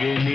மகனே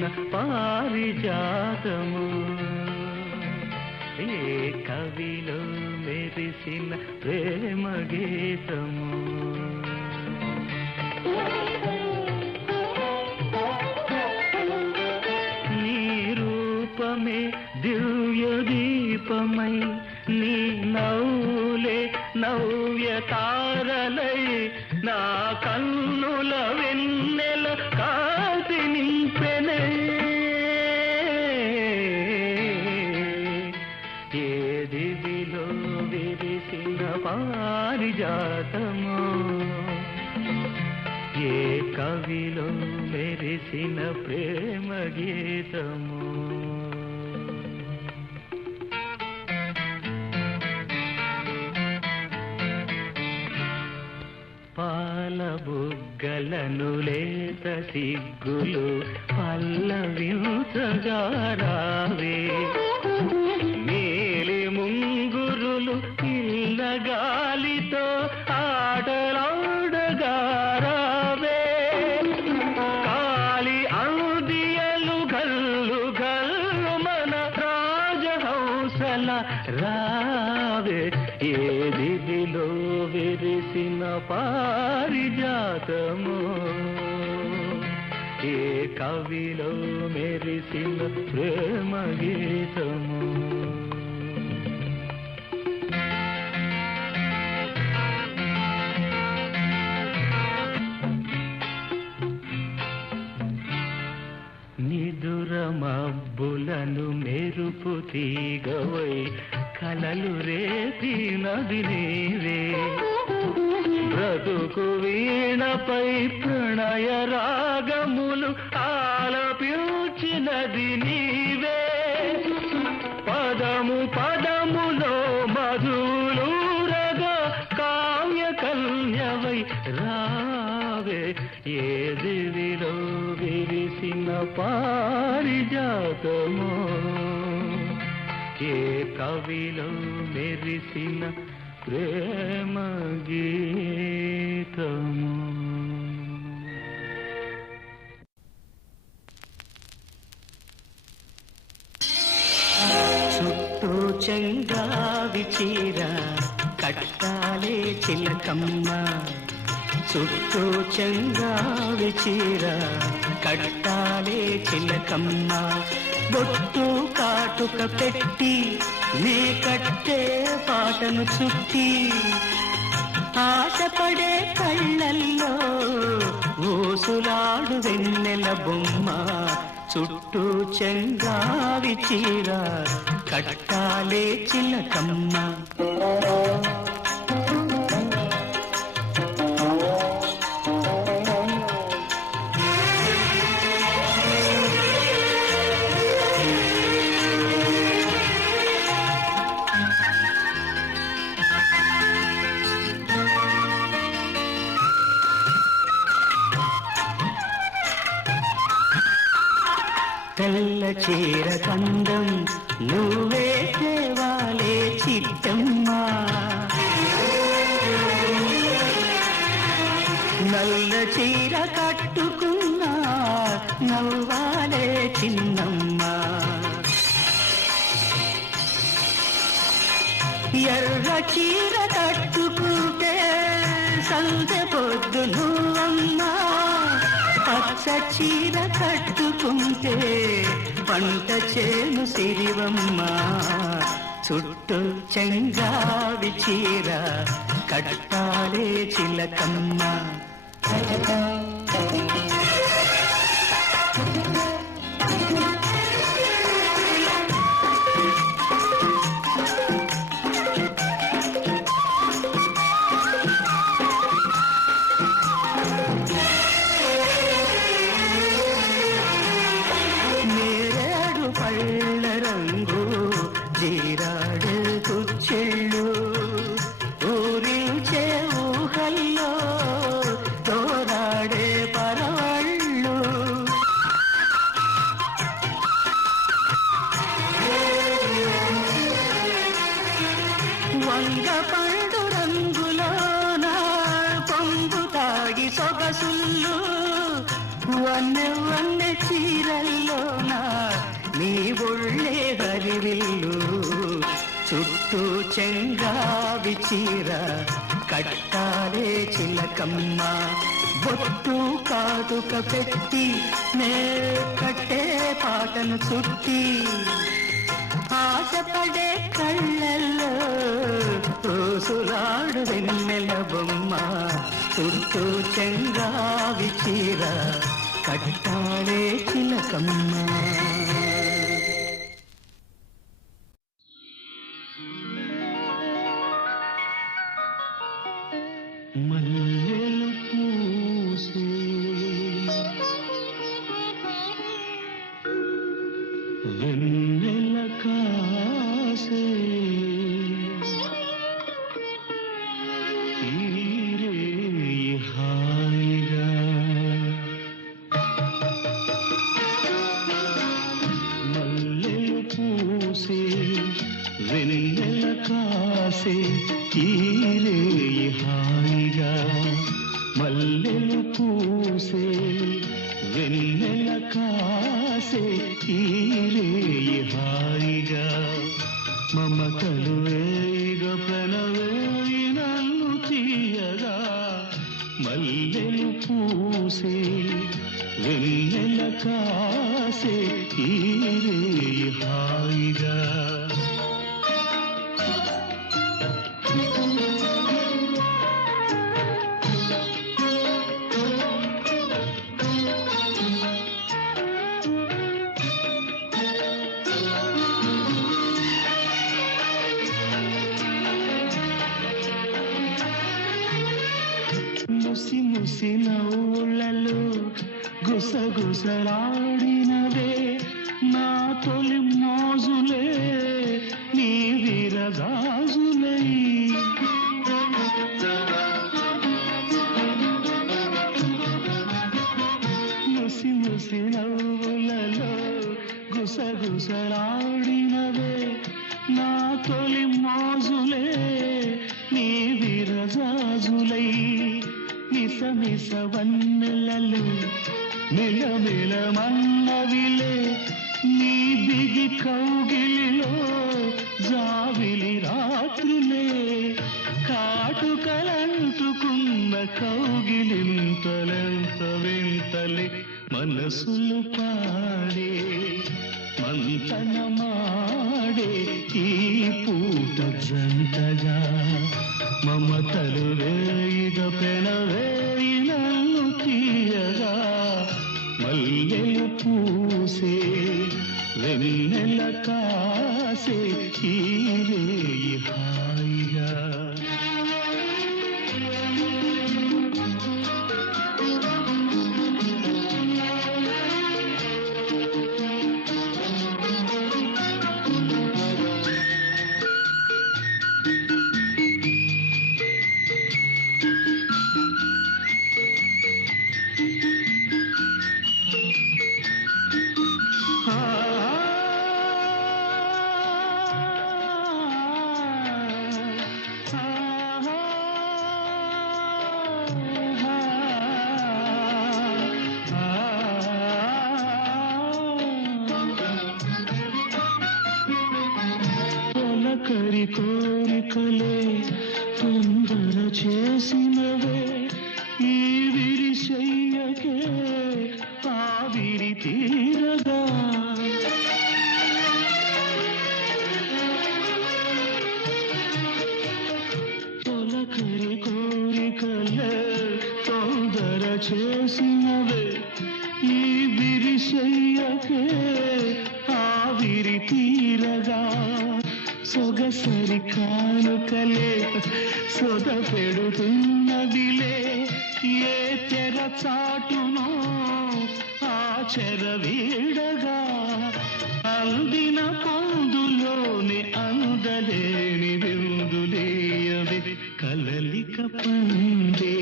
పైన పారిజాతము. ఏ కవిలో మెరిసిన ప్రేమ గీతము. నీ రూపమే దివ్య దీపమై నీ నవ్వులే నవ్య తారలై నా కన్నులవే జీవితము. పాలబుగ్గలను లేత సిగ్గులు పల్లవించగా రావే కవిలో మెరిసిన ప్రేమ గీతము. నిదుర మబ్బులను మెరుపు తీగవై కలలు రేపినది నీవే. బ్రతుకు వీణపై ప్రణయరా చేసిన ప్రేమ గీతము చుట్టూ చెంగావి చీర కట్టాలే చిలకమ్మ. చుట్టూ చంగావి చీర కట్టాలే చిలకమ్మ. బొట్టు కాటుక పెట్టి నే కట్టే పాటను చుట్టి ఆశపడే కళ్ళల్లో ఊసులాడు వెన్నెల బొమ్మ. చుట్టూ చెంగావి చీర కట్టాలే చిలకమ్మ. చీర కందం నువ్వే తేవాలే చిట్టమ్మా. నల్ల చీర కట్టుకున్నా నవ్వాలే చిన్నమ్మా. ఎర్ర చీర కట్టుకుంటే సంతె పొద్దు నువ్వమ్మా. పచ్చ చీర కట్టుకుంటే పంట చేను సిరివమ్మ చుట్టూ చెంగావి చీర కట్టాలే చిలకమ్మ. కట్టాలే చిలకమ్మ. బొట్టు కాదుక పెట్టి నే కట్టే పాటను చుట్టి. ఆశపడే కళ్ళల్లో రోజులాడు వెన్నెల బొమ్మ. చుట్టూ చెంగావి చీర కట్టాలే చిలకమ్మ. ಆಸೆ ಈ రుసి ముసి నవ్వులలో గుసగుసలాడి రోజంతగా మమతలు వీడగా అందిన పొందులోని అందలేని విందులేయవి కలలిక పందే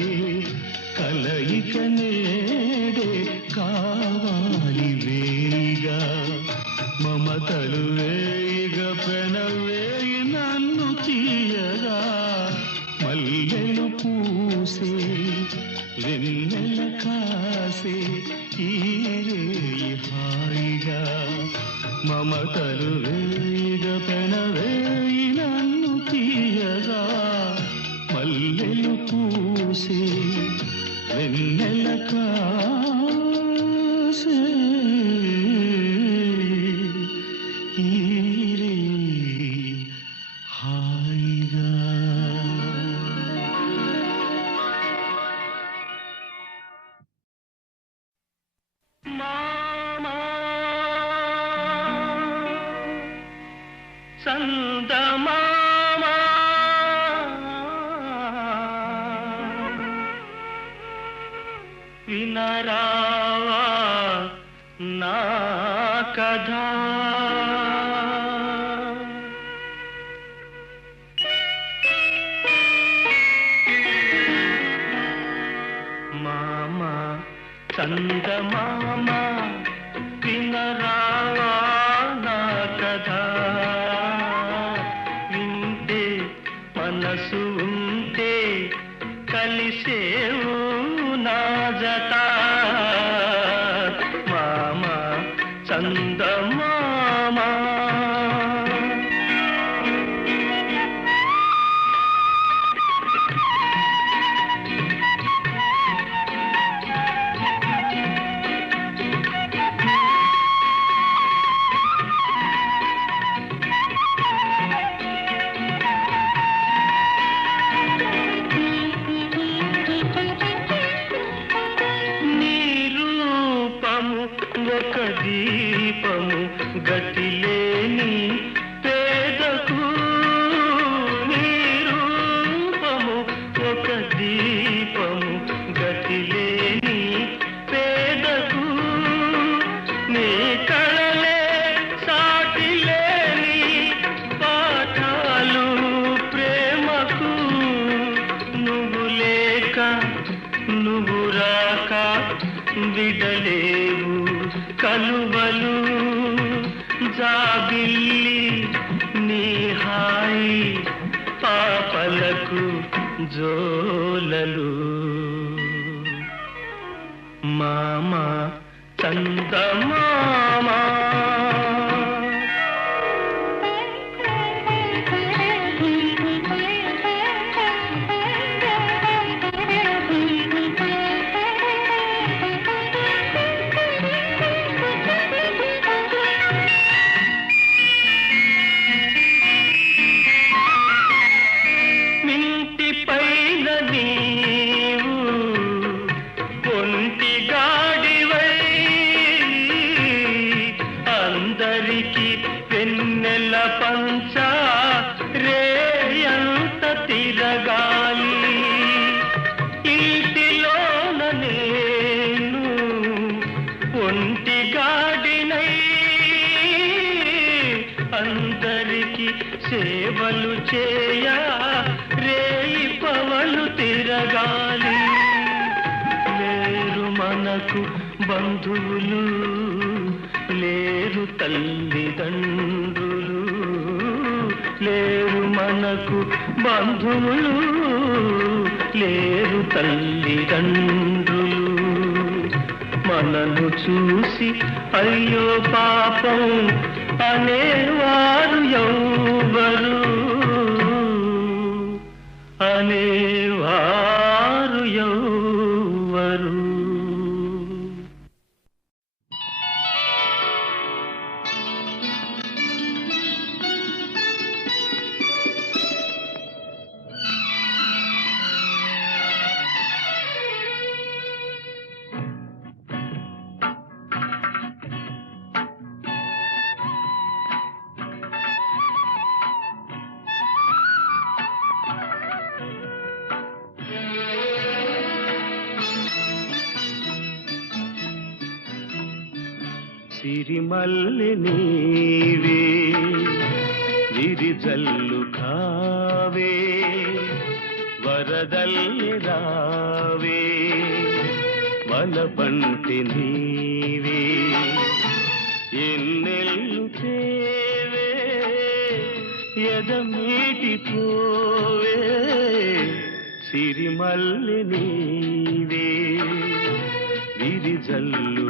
కలయికనే చందమా జోలలు తల్లిదండ్రులు లేరు మనకు బంధువులు లేరు తల్లిదండ్రులు మనను చూసి అయ్యో పాపం అనేవారు ఎవరు? నీవే ఎన్నెల్లు తేవే ఎదమీటి పోవే సిరిమల్లి నీవే విరిజల్లు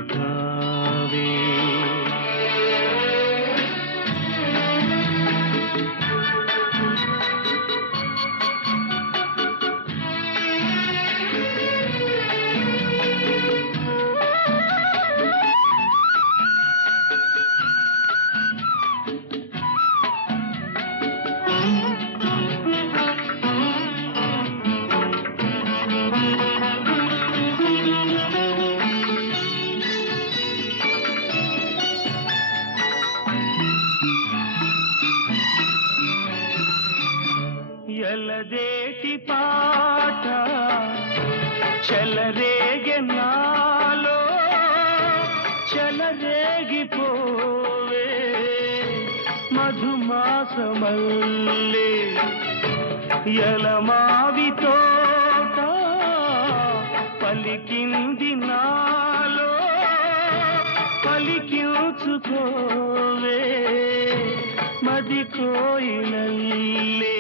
ఎలదేటి పాట చెలరేగె నాలో చెలరేగిపోవే మధుమాసమల్లే ఎలమావి తోట పలికింది నాలో పలికించుకోవే మది కోయిలల్లే.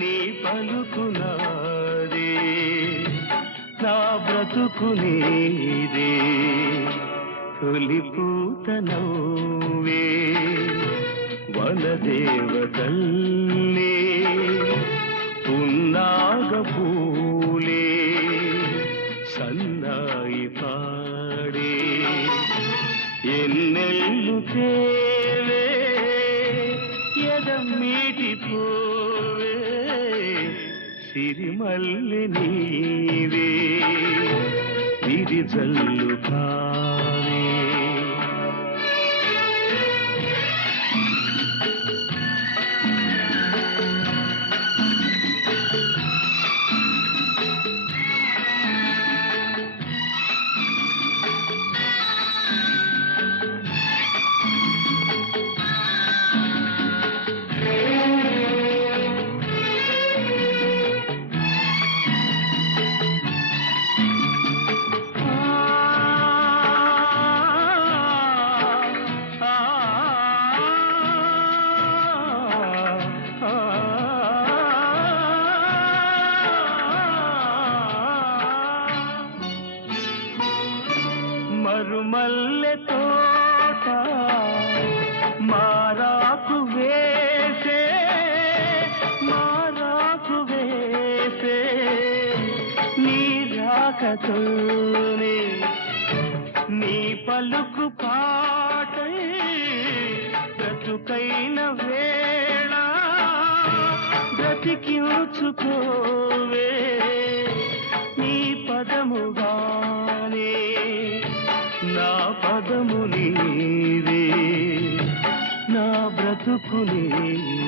నీ పలుకునాదే నా బ్రతుకు నీదే తొలి పూతనవే నవ్వే వనదేవతల్లే పున్నాగ పూలే సన్నాయి పాడే. ఎన్నెల్లు తేవే ఎదమ్మీటి పోవే సిరిమల్లి నీవే విరిజల్లు కావే మనసునే నీ పలుకు పాటై బ్రతుకైన వేళ బ్రతికి ఉంచుకోవే నీ పదముగానే నా పదము నీవే నా బ్రతుకు నీవే.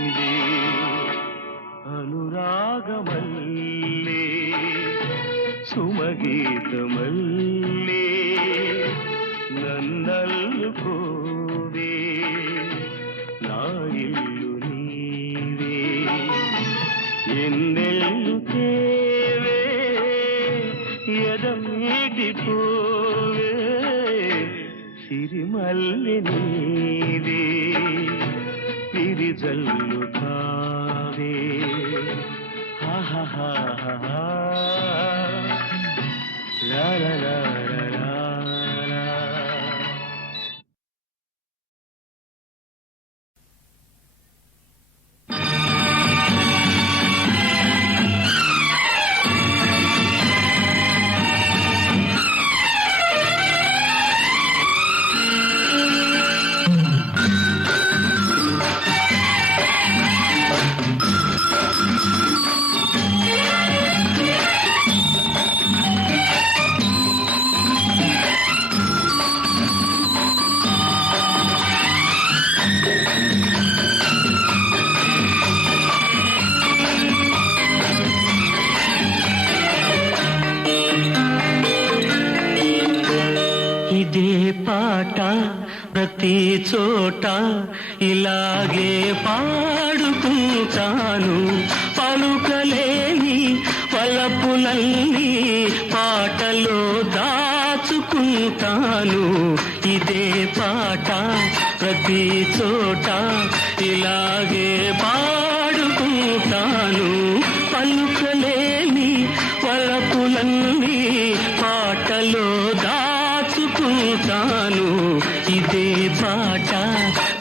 ఇదే బాట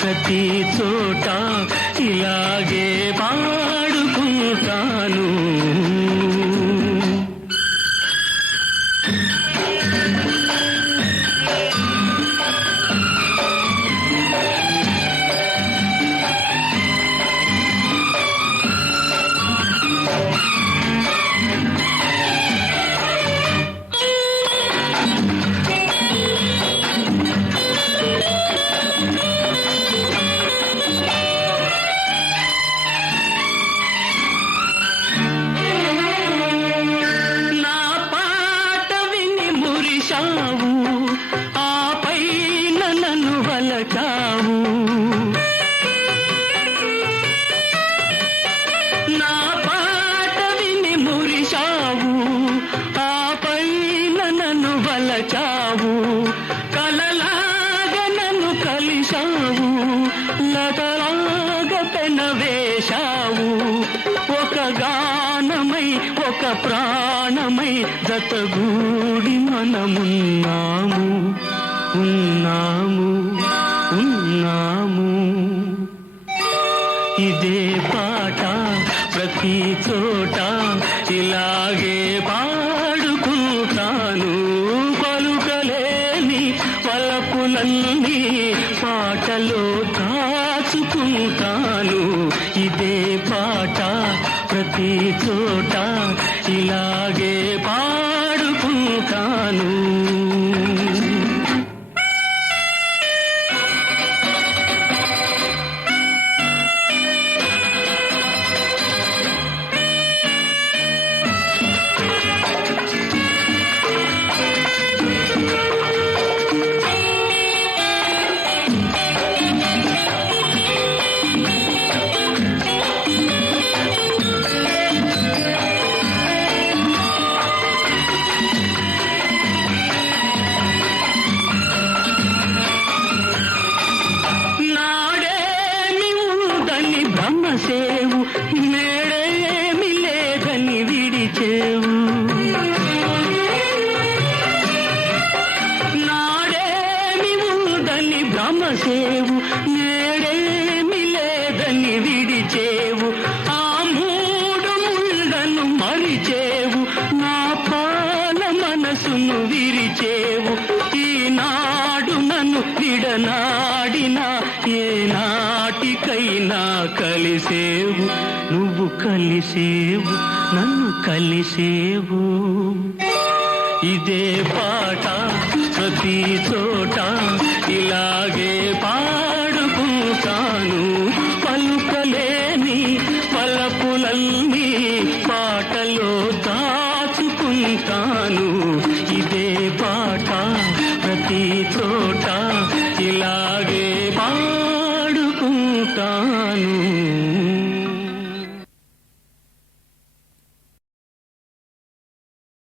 ప్రతి చోట ఇలాగే బాట No. ಕಾನೂ కలిసేవు నన్ను కలిసేవు. ఇదే